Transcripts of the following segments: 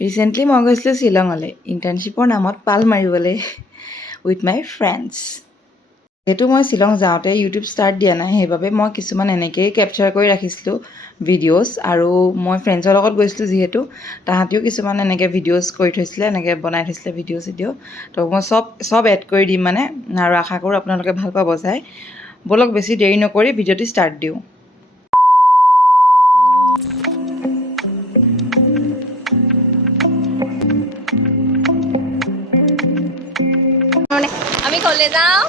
Recently মই গৈছিলোঁ শ্বিলঙলৈ ইণ্টাৰ্ণশ্বিপৰ নামত পাল মাৰিবলৈ উইথ মাই ফ্ৰেণ্ডছ। যিহেতু মই শ্বিলং যাওঁতে ইউটিউব ষ্টাৰ্ট দিয়া নাই, সেইবাবে মই কিছুমান এনেকৈয়ে কেপচাৰ কৰি ৰাখিছিলোঁ ভিডিঅ'ছ। আৰু মই ফ্ৰেণ্ডছৰ লগত গৈছিলোঁ যিহেতু, তাহাঁতিও কিছুমান এনেকৈ ভিডিঅ'ছ কৰি থৈছিলে, এনেকৈ বনাই থৈছিলে ভিডিঅ' চিডিঅ'। তো মই চব এড কৰি দিম মানে, আৰু আশা কৰোঁ আপোনালোকে ভাল পাব চাই। ব'লক বেছি দেৰি নকৰি ভিডিঅ'টি ষ্টাৰ্ট দিওঁ। আমি কলে যাওঁ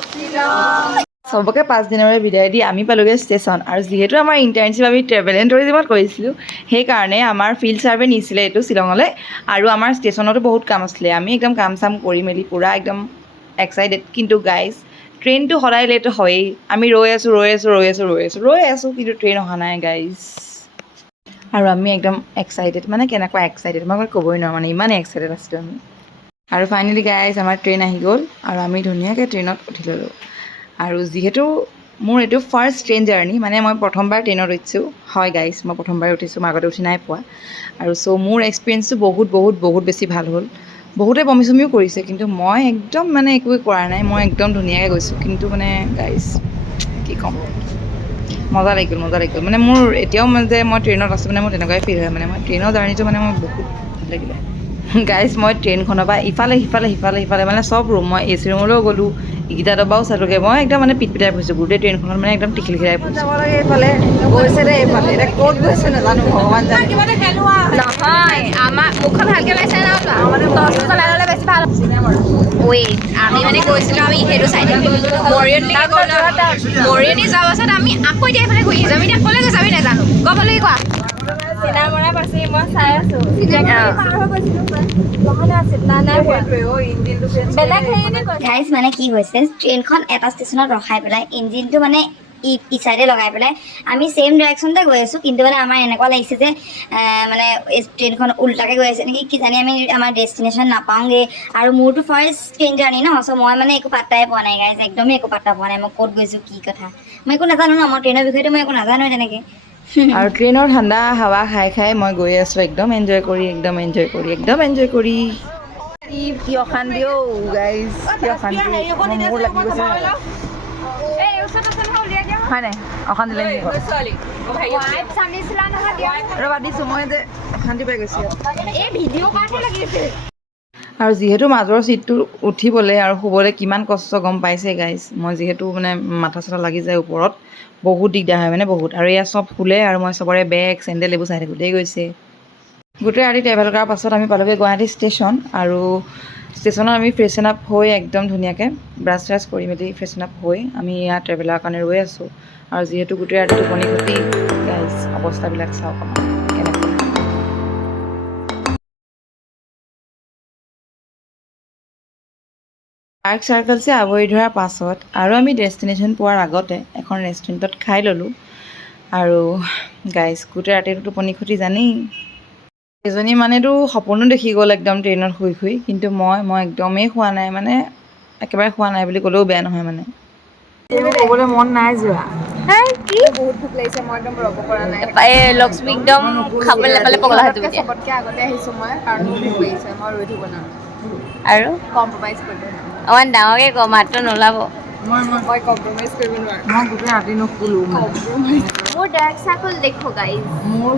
চবকে 5 দিনৰে বিদায় দি আমি পালোগৈ ষ্টেচন। আৰু যিহেতু আমাৰ ইণ্টাৰ্ণশ্বিপ আমি ট্ৰেভেল এণ্ড টুৰিজিমত কৰিছিলোঁ, সেইকাৰণে আমাৰ ফিল্ড ছাৰ্ভে নিছিলে এইটো শ্বিলঙলৈ। আৰু আমাৰ ষ্টেচনতো বহুত কাম আছিলে, আমি একদম কাম চাম কৰি মেলি পূৰা একদম এক্সাইটেড। কিন্তু গাইজ, ট্ৰেইনটো সদায় লেট হয়েই। আমি ৰৈ আছোঁ কিন্তু ট্ৰেইন অহা নাই গাইজ। আৰু আমি একদম এক্সাইটেড, মানে কেনেকুৱা এক্সাইটেড মই ক'বই নোৱাৰোঁ, মানে ইমান এক্সাইটেড আছিলোঁ আমি। আৰু ফাইনেলি গাইজ আমাৰ ট্ৰেইন আহি গ'ল আৰু আমি ধুনীয়াকৈ ট্ৰেইনত উঠি ল'লোঁ। আৰু যিহেতু মোৰ এইটো ফাৰ্ষ্ট ট্ৰেইন জাৰ্ণি, মানে মই প্ৰথমবাৰ ট্ৰেইনত উঠিছোঁ। হয় গাইজ, মই প্ৰথমবাৰ উঠিছোঁ, মই আগতে উঠি নাই পোৱা। আৰু মোৰ এক্সপিৰিয়েঞ্চটো বহুত বেছি ভাল হ'ল। বহুতে বমি চমিও কৰিছে, কিন্তু মই একদম মানে একোৱে কৰা নাই, মই একদম ধুনীয়াকৈ গৈছোঁ। কিন্তু মানে গাইজ কি ক'ম, মজা লাগি গ'ল মানে মোৰ এতিয়াও যে মই ট্ৰেইনত আছোঁ মানে মোৰ তেনেকুৱাই ফিল হয়। মানে মই ট্ৰেইনৰ জাৰ্ণিটো মানে মোৰ বহুত ভাল লাগিলে গাইজ। মই ট্ৰেইনখনৰ পৰা ইফালে সিফালে মানে চব ৰুম, মই এ চি ৰুমলৈও গ'লোঁ, ইকেইটা ডবাও চালোগৈ। মই একদম মানে পিটপিটাই ফুৰিছোঁ গোটেই ট্ৰেইনখনত, মানে একদম টিকিলখিৰাই ফুৰিছোঁ। যাব লাগে এইফালে, গৈছে দে এইফালে, এতিয়া ক'ত গৈছে নাজানো, ভগৱান জানে। নহয়, আমাৰ মুখখন ভালকে লৈছে ন, টৰ্চটো জ্বলাই ল'লে বেছি ভাল। ৱেইট, আমি মানে গৈছিলোঁ, আমি সেইটো চাইডে মৰিয়নি যোৱাৰ পাছত আমি আকৌ এতিয়া এইফালে ঘূৰি আহিছোঁ। আমি এতিয়া ক'লৈ গৈছোঁ আমি নাজানো, ক'বলৈ কোৱা। চিনামৰা পাইছে, মই চাই আছোঁ গাইজ। মানে কি হৈছে, ট্ৰেইনখন এটা ষ্টেচনত ৰখাই পেলাই ইঞ্জিনটো মানে ইচাইডে লগাই পেলাই আমি ছেইম ডাইৰেকশ্যনতে গৈ আছোঁ। কিন্তু মানে আমাৰ এনেকুৱা লাগিছে যে মানে ট্ৰেইনখন উল্টাকৈ গৈ আছে নেকি, কিজানি আমি আমাৰ ডেষ্টিনেশ্যন নাপাওঁগৈ। আৰু মোৰতো ফাৰ্ষ্ট ট্ৰেইন জাৰ্ণি ন, চ' মই মানে একো পাত্তাই পোৱা নাই গাইজ, একদমেই একো পাত্তা পোৱা নাই মই ক'ত গৈছোঁ কি কথা। মই একো নাজানো ন, মই ট্ৰেইনৰ বিষয়েতো মই একো নাজানোৱে তেনেকৈ। আৰু ট্ৰেইনৰ ঠাণ্ডা হাৱা খাই মই গৈ আছোঁ, একদম এনজয় কৰি। কি অশান্তি অ' গাইজ, কি অশান্তি, মোৰ লাগি গৈছে হয় নাই, অশান্তি লাগি ৰ'বা দিছোঁ মই যে অশান্তি পাই গৈছোঁ। আৰু যিহেতু মাজৰ ছিটটো উঠিবলৈ আৰু শুবলৈ কিমান কষ্ট গম পাইছে গাইজ। মই যিহেতু মানে মাথা চাথা লাগি যায় ওপৰত, বহুত দিগদাৰ হয় মানে বহুত। আৰু এয়া চব শুলে আৰু মই চবৰে বেগ চেণ্ডেল এইবোৰ চাই থাকোঁতেই গৈছে। গোটেই ৰাতি ট্ৰেভেল কৰাৰ পাছত আমি পালোগৈ গুৱাহাটী ষ্টেচন। আৰু ষ্টেচনত আমি ফ্ৰেছন আপ হৈ একদম ধুনীয়াকৈ ব্ৰাছ চ্ৰাছ কৰি মেলি ফ্ৰেছন আপ হৈ আমি ইয়াত ট্ৰেভেলাৰ কাৰণে ৰৈ আছোঁ। আৰু যিহেতু গোটেই ৰাতি টোপনি ক্ষতি গাইজ, অৱস্থাবিলাক চাওক আমাৰ কেনেকুৱা। পাৰ্ক চাৰ্কলছে আৱৰি ধৰাৰ পাছত আৰু আমি ডেষ্টিনেশ্যন পোৱাৰ আগতে এখন ৰেষ্টুৰেণ্টত খাই ল'লোঁ। আৰু গাইজ গোটেই ৰাতিটো টোপনি ক্ষতি জানেই। এজনী মানেতো সপোনো দেখি গ'ল একদম ট্ৰেইনত শুই, কিন্তু মই একদমেই শুৱা নাই, মানে একেবাৰে শুৱা নাই বুলি ক'লেও বেয়া নহয়। মানে ক'বলৈ মন নাই যোৱা, বহুত ভোক লাগিছে, মই একদম ৰ'ব পৰা নাই। লক্ষ্মী একদম খাবলৈ নাপালে পগলা হৈ যাবগে। চবতকৈ আগতে আহিছোঁ মই, কাৰণ মোৰ ভোক লাগিছে, মই ৰৈ থাকিব নোৱাৰোঁ। আৰু কম্প্ৰমাইজ কৰিব নোৱাৰোঁ, অকণমান ডাঙৰকৈ ক, মাতটো নোলাব। মই কম্প্ৰমাইজ কৰিব নোৱাৰোঁ। মই গোটেই ৰাতি নুশুলোঁ। মোৰ ডাৰ্ক চাৰ্কল দেখো গাইজ। মোৰ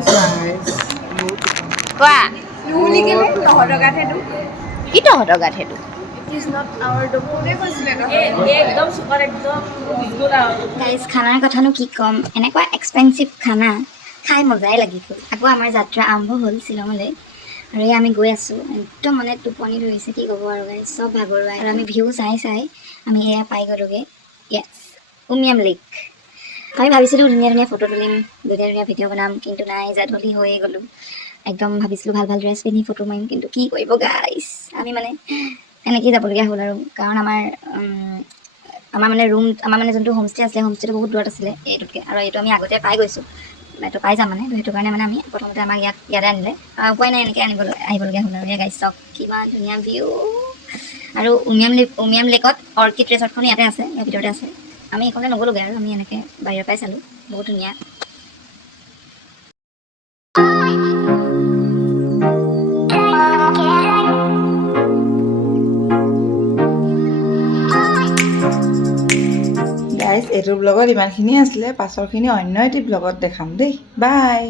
কোৱা তহঁতৰ গাত সেইটো কি তহঁতৰ গাত সেইটো গাইজ। খানাৰ কথানো কি ক'ম, এনেকুৱা এক্সপেঞ্চিভ খানা খাই মজাই লাগি গ'ল। আকৌ আমাৰ যাত্ৰা আৰম্ভ হ'ল শ্বিলঙলৈ। আৰু এই আমি গৈ আছোঁ, একদম মানে টোপনি ধৰিছে, কি ক'ব আৰু গাইজ, চব ভাগৰুৱাই। আৰু আমি ভিউ চাই আমি এয়া পাই গ'লোগৈ, য়েছ, উমিয়াম লেক। আমি ভাবিছিলোঁ ধুনীয়া ফটো তুলিম, ধুনীয়া ভিডিঅ' বনাম, কিন্তু নাই, জাধলি হৈয়ে গ'লোঁ। একদম ভাবিছিলোঁ ভাল ড্ৰেছ পিন্ধি ফটো মাৰিম, কিন্তু কি কৰিব গাইজ, আমি মানে এনেকেই যাবলগীয়া হ'ল। আৰু কাৰণ আমাৰ মানে যোনটো হোমষ্টে আছিলে, হোমষ্টেটো বহুত দূৰত আছিলে এইটোতকৈ। আৰু এইটো আমি আগতে পাই গৈছোঁ, এইটো পাই যাম মানে, সেইটো কাৰণে মানে আমি প্ৰথমতে আমাক ইয়াতে আনিলে, উপায় নাই, এনেকৈ আহিবলগীয়া হ'ল। আৰু এই গাইজ চাওক কিমান ধুনীয়া ভিউ। আৰু উমিয়াম লেকত অৰ্কিড ৰিজৰ্টখন ইয়াতে আছে, ইয়াৰ ভিতৰতে আছে। আমি এইখনলৈ নগ'লোগৈ, আৰু আমি এনেকৈ বাহিৰৰ পৰাই চালোঁ, বহুত ধুনীয়া। এইটো ব্লগত ইমানখিনিয়ে আছিলে, পাছৰখিনি অন্য এটি ব্লগত দেখাম দেই। বাই।